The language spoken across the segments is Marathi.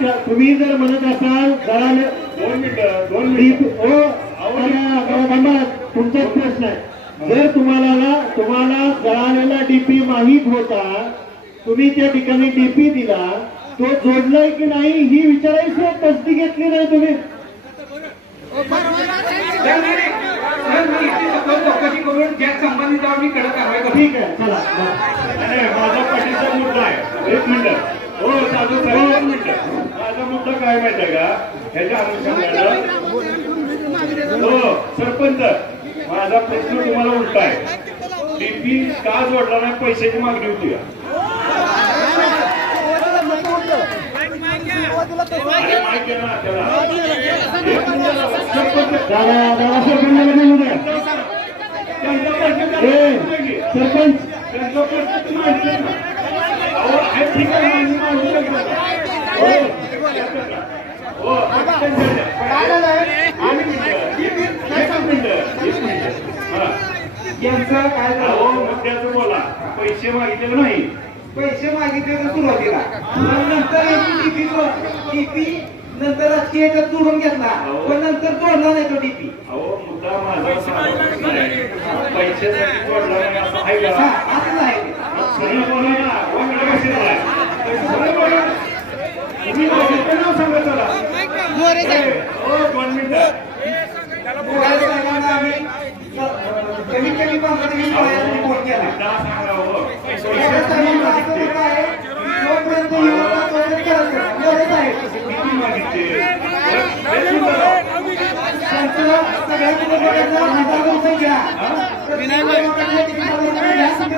त्या- तुम्ही जर म्हणत असाल दळाले दोन मिनिटं दोन डीप मिनिटं ओ थांबा, थांबा, थांबा. तुमचाच प्रश्न आहे. जर तुम्हाला तुम्हाला जळालेला डीपी माहीत होता तुम्ही त्या ठिकाणी डीपी दिला तो जोडलाय की नाही ही विचारायची तसदी घेतली नाही तुम्ही. चौकशी करून ज्या संबंधित ठीक आहे चला. माझा पाठीचा मुद्दा आहे. एक मिनिट. हो साधू साहेब माझा मुद्दा काय माहिती आहे का ह्याच्या अनुषंगानं हो सरपंच माझा प्रश्न तुम्हाला उलटा आहे डीपी का जोडला नाही पैशाची मागणी होती का? सरपंच यांचा काय झालं मुद्द्याचं बोला पैसे मागितले नाही पैसे मागितले तर सुरुवातीला नंतर टीपी टीपी नंतर राजकीय याच्यात जोडून घेतला पण नंतर जोडला नाही तो टीपी अहो मुद्दा माझा साधा प्रश्न पैशासाठी जोडला नाही असं आहे हा का असंच आहे ते. सरळ बोला ना वाकडं कशाला आहे? सरळ बोला. तुम्ही मागितलं ना सांगा चला ए, हो, दोन मिनिटं मोराळे साहेबांना आम्ही कमीत कमी पंधरा दिवस पळायला फोन केला मुद्दा सांगा हो मोराळे पैशासाठी साहेबांना असं मागितले. होत आहे, विनायक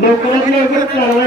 నువ్వు